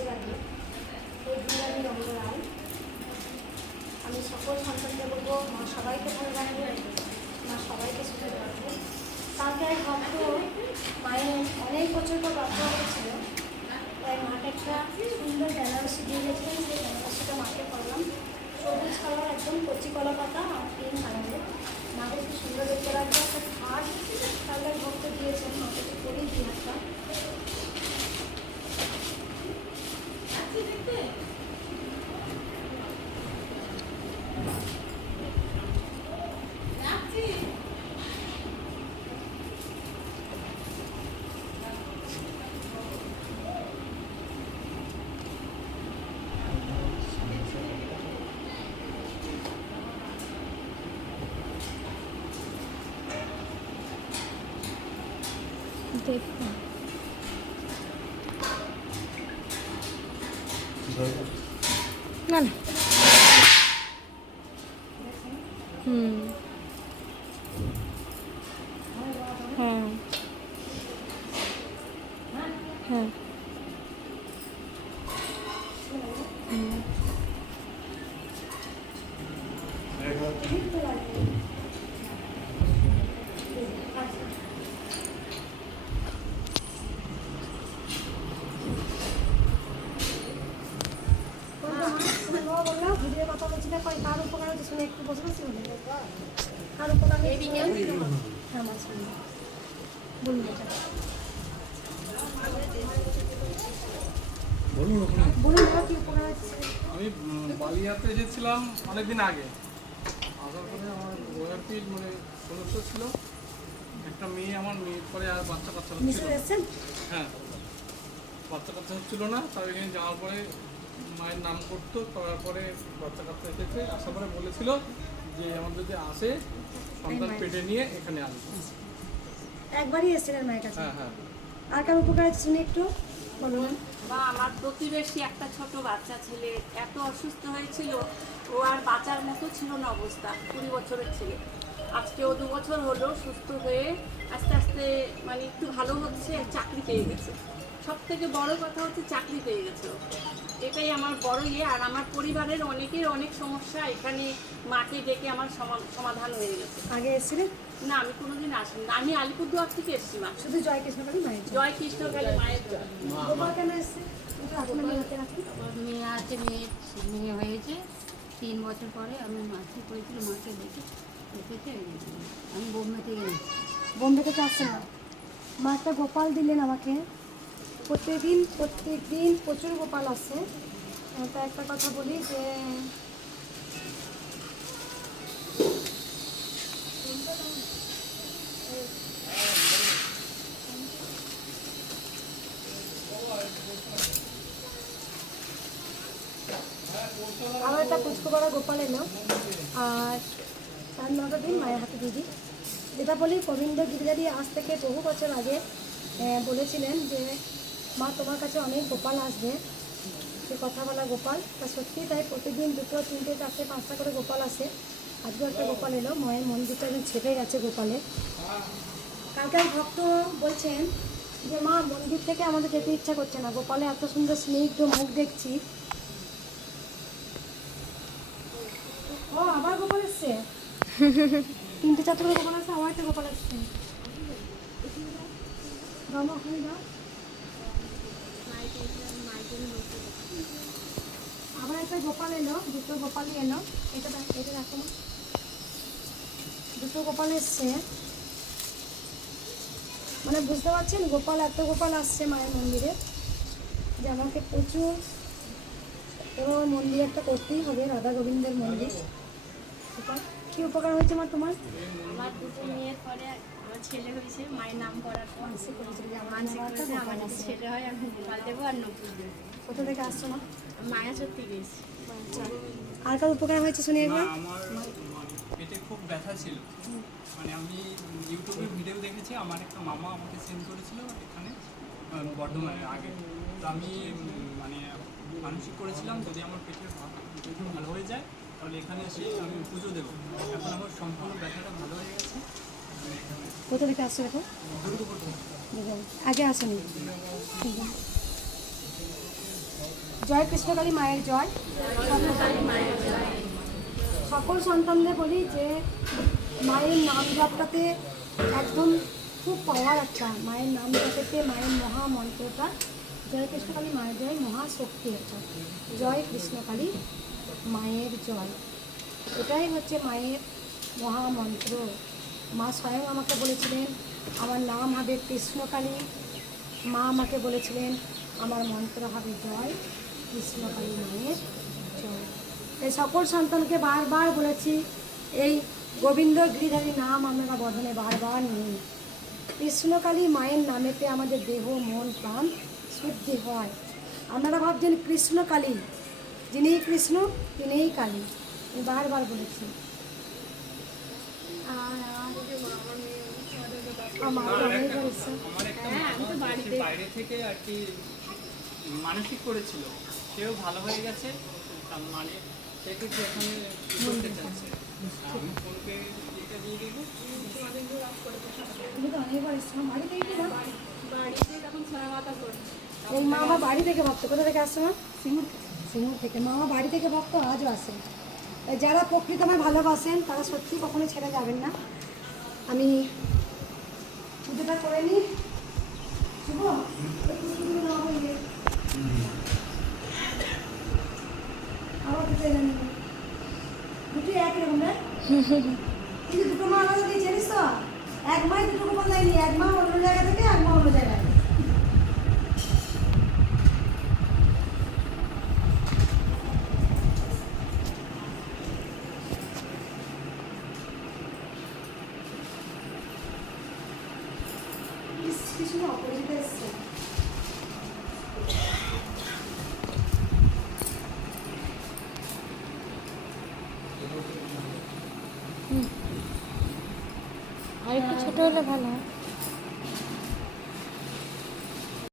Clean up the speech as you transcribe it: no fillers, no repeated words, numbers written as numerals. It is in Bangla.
ভালো লাগে। এই দিনে আমি রঙ্গরাই, আমি সকল সন্তানকে বলবো মা সবাইকে ভালো রাখবে, মা সবাইকে সুখে রাখবে। কালকে এক ভক্ত মায়ের অনেক বছর পর বাচ্চা হয়েছিল, তাই মাকে একটা সুন্দর বেনারসি দিয়ে গেছিলেন। সেই বেনারসিটা মাকে করলাম সবুজ কালার, একদম কচি কলা পাতা আর পিঙ্ক কালারের। মাকে খুব সুন্দর দেখতে লাগবে। একটা খাট কালকে ভক্ত দিয়েছেন, মাকে একটু করেই দিয়ে একটা দেখুন। না না, হ্যাঁ হ্যাঁ ভিডিও কথা বলছি না, কার উপকার হচ্ছে শুনে একটু বসে বসে বলে কার উপকার হ্যাঁ মাছ বলুন বলুন কি উপকার হচ্ছে। আমি বালিয়াতে এসেছিলাম অনেকদিন আগে, আসার পরে আমার ওয়ার পিল মানে সমস্যা ছিল। একটা মেয়ে, আমার মেয়ের পরে আর বাচ্চা কাচ্চা হচ্ছিল, হ্যাঁ বাচ্চা কাচ্চা হচ্ছিল না। তার এখানে যাওয়ার পরে মায়ের নাম করতো, করার পরে বাচ্চা কাচ্চা এসেছে। আসার পরে বলেছিল যে আমার যদি আসে সন্তান পেটে নিয়ে এখানে আসবে। একবারই এসেছিলেন মায়ের কাছে? হ্যাঁ হ্যাঁ। আর কার উপকার হচ্ছে শুনে একটু বলুন। বা আমার প্রতিবেশী একটা ছোট বাচ্চা ছেলে এত অসুস্থ হয়েছিল, ও আর বাঁচার মতো ছিল না অবস্থা। 20 বছরের ছেলে, আজকে ও 2 বছর হলো সুস্থ হয়ে আস্তে আস্তে মানে একটু ভালো হচ্ছে, চাকরি পেয়ে গেছে। সব থেকে বড় কথা হচ্ছে চাকরি পেয়ে গেছে ও। এটাই আমার বড় ইয়ে। আর আমার পরিবারের অনেকের অনেক সমস্যা এখানে মাকে ডেকে আমার সমাধান হয়ে গেছে। আগে এসেছিলেন? না, আমি কোনোদিন আসিনি। আমি আলিপুরদুয়ার থেকে এসেছি মা। শুধু জয় কৃষ্ণকালী মায়ের জয় কৃষ্ণকালী মায়ের জয়। গোপাল কেন এসছে? আপনার মেয়ে হাতে রাখেন। মেয়ে আছে, মেয়ে হয়েছে 3 বছর পরে। আমি মাসি করেছিল, মাকে দেখেছে। আমি বোম্বে থেকে এসেছি। বোম্বে থেকে আসছে না, মা একটা গোপাল দিলেন আমাকে। প্রত্যেকদিন প্রচুর গোপাল আসে। তা একটা কথা বলি যে আবার একটা পুচকো বড় গোপাল এলো, আর তার 9টা দিন মায়ের হাতে দিদি। যেটা বলি, গোবিন্দ গিরিধারী আজ থেকে বহু বছর আগে বলেছিলেন যে মা তোমার কাছে অনেক গোপাল আসবে, সে কথা বলা গোপাল। তা সত্যি তাই, প্রতিদিন 2, 3, 4, 5টা করে গোপাল আসে। আজকেও একটা গোপাল এলো। মায়ের মন্দিরটা যেন ছেপে গেছে গোপালে। কালকার ভক্ত বলছেন যে মা মন্দির থেকে আমাদের যেতে ইচ্ছা করছে না, গোপালে এত সুন্দর স্নিগ্ধ মুখ দেখছি। ও আবার গোপাল এসছে, 3টে 4টে করে গোপাল আসছে, আমার একটা গোপাল আসছে। ওখানে যাও, আবার একটা গোপাল এলো, 2টো গোপালই এলো। এটা দেখো, 2টো গোপাল এসছে। মানে বুঝতে পারছেন গোপাল, এত গোপাল আসছে মায়ের মন্দিরে যে আমাকে প্রচুর কোনো মন্দির একটা করতেই হবে, রাধা গোবিন্দের মন্দির। কি উপকার হয়েছে মা তোমার? আমার 2টো মেয়ের পরে আমার ছেলে হয়েছে। মায়ের নাম করার পর মানসিক করেছিল যে আমার যদি ছেলে হয় আমি গোপাল দেবো আর নকুল দেবো। কোথা থেকে আসছো না? মায়া সত্যি গেছি। আর কার উপকার হয়েছে শুনে একবার। আমার পেটে খুব ব্যথা ছিল, মানে আমি ইউটিউবে ভিডিও দেখেছি, আমার একটা মামা আমাকে সেন্ড করেছিল এখানে বর্ধমানের আগে। তো আমি মানে মানসিক করেছিলাম যদি আমার পেটের ভালো হয়ে যায় তাহলে এখানে এসে আমি পুজো দেবো। এখন আমার সম্পূর্ণ ব্যথাটা ভালো হয়ে গেছে। কোথা থেকে আসছো এখন? দুর্গাপুর থেকে। আগে আসেনি? জয় কৃষ্ণকালী মায়ের জয়। সকল সন্তানদের বলি যে মায়ের নাম জপটাতে একদম খুব পাওয়ার একটা, মায়ের নাম জপেতে মায়ের মহামন্ত্রটা জয় কৃষ্ণকালী মায়ের জয় মহাশক্তি একটা। জয় কৃষ্ণকালী মায়ের জয়, এটাই হচ্ছে মায়ের মহামন্ত্র। মা স্বয়ং আমাকে বলেছিলেন আমার নাম হবে কৃষ্ণকালী, মা আমাকে বলেছিলেন আমার মন্ত্র হবে জয় কৃষ্ণকালী মায়ের জয়। এই সকল সন্তানকে বারবার বলেছি এই গোবিন্দ গিরিধারী নাম আমরা বদনে বারবার নিই। কৃষ্ণকালী মায়ের নামেতে আমাদের দেহ মন প্রাণ শুদ্ধি হয়। আপনারা ভাবছেন কৃষ্ণকালী, যিনি কৃষ্ণ তিনিই কালী, আমি বারবার বলেছি। আমার অনেকবার ইচ্ছা। আমার একটা সে বাইরে থেকে আর কি মানসিক করেছিল, সেও ভালো হয়ে গেছে, তার মানে সে কিন্তু এখানে করতে চাচ্ছে। আমি ফোনপে এটা দিয়ে দেবো। আমি তো অনেকবার ইচ্ছা বাড়ি থেকে কি না, বাড়িতে তখন সোনা মাথা করছে। এই মা আমার বাড়ি থেকে ভক্ত, কোথা থেকে আসছে মা? সিঙ্গুর থেকে। মা আমার বাড়ি থেকে ভক্ত আজও আসে। তাই যারা প্রকৃত আমায় ভালোবাসেন তারা সত্যি কখনো ছেড়ে যাবেন না। আমি পুজোটা করে নিই। শুভ একটু শুধু না বললে আবার দুটো এনে নেব, দুটোই একই রকম না, কিন্তু দুটো মা আলাদা দিয়ে জানিস তো, এক মাই দুটো গোপাল দেয়নি, এক মা অন্য জায়গা থেকে এক মা অন্য জায়গায়। কিছু না অপরাজিত এসছে। আর একটু ছোট হলে ভালো হয়।